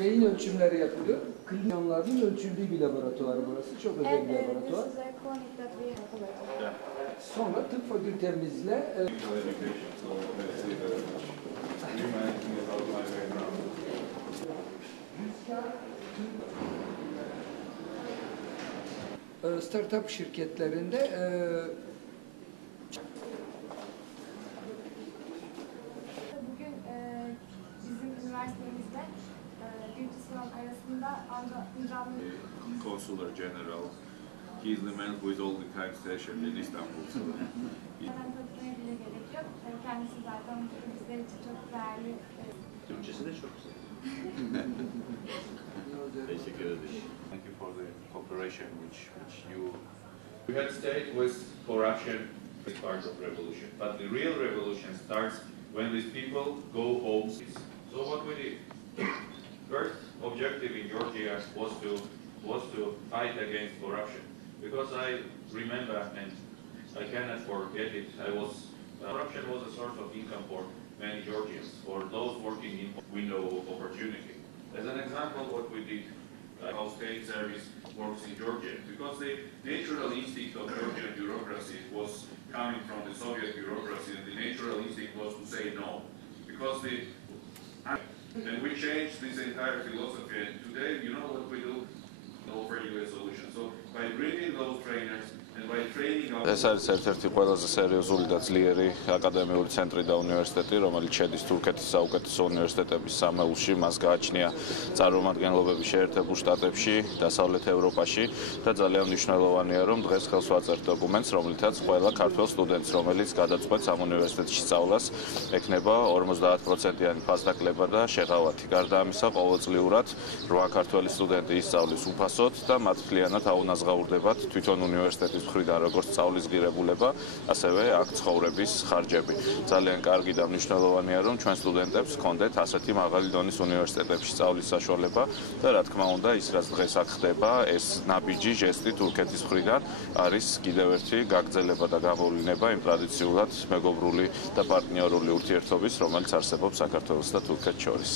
Beyin ölçümleri yapılıyor. Klinyonların ölçüldüğü bir laboratuvar burası. Çok özel bir laboratuvar. Sonra tıp fakültemizle startup şirketlerinde bugün bizim üniversitemizde bir sınav arasında Consular General. He is the man who is all the time stationed in Istanbul. So tanıtmaya bile gerek yok. Kendisi zaten bizler için çok değerli. Türkçesi de çok güzel. Teşekkür ederim. thank you for the cooperation which you. We had state with corruption as part of revolution, but the real revolution starts when these people go home. So what we did? First objective in Georgia was to fight against corruption, because I remember and I cannot forget it. Corruption was a source of income for many Georgians, for those working in window of opportunity. As an example, what we did, how state service works in Georgia, because the natural instinct of Georgian bureaucracy was coming from the Soviet bureaucracy, and the natural instinct was to say no, because and we changed this entire philosophy, and today, you know what we do? Offer you a solution. So by bringing those trainers and by training our... ეს არის ერთ-ერთი ყველაზე სერიოზული და ძლიერი აკადემიური ცენტრი და უნივერსიტეტი, რომელიც შედის თურქეთის საუკეთესო უნივერსიტეტების სამეულში. მას გააჩნია წარმომადგენლობები შეერთებულ შტატებში, დასავლეთ ევროპაში და ძალიან მნიშვნელოვანია, რომ დღეს ხელს ვაწერთ დოკუმენტს, რომლითაც ყველა ქართველ სტუდენტს, რომელიც გადაწყვეტს ამ უნივერსიტეტში სწავლას, ექნება 50%-იანი ფასდაკლება და შეღავათი. გარდა ამისა, ყოველწლიურად 8 ქართველი სტუდენტი ისწავლის უფასოდ და მათ მთლიანად აუნაზღაურდებათ თვითონ უნივერსიტეტის მხრიდან როგორც სწავლის ღირებულება, ასევე აქ ცხოვრების ხარჯები. ძალიან კარგი და მნიშვნელოვანია, რომ ჩვენ სტუდენტებს ჰქონდეთ ასეთი მაღალი დონის უნივერსიტეტებში სწავლის საშუალება და რა თქმა უნდა, ის რაც დღეს აქ ხდება, ეს ნაბიჯი ჟესტი თურქეთის მხრიდან არის კიდევ ერთი გაგრძელება და გამოვლინება იმ ტრადიციულად მეგობრული და პარტნიორული ურთიერთობის, რომელიც არსებობს საქართველოს და თურქეთს შორის.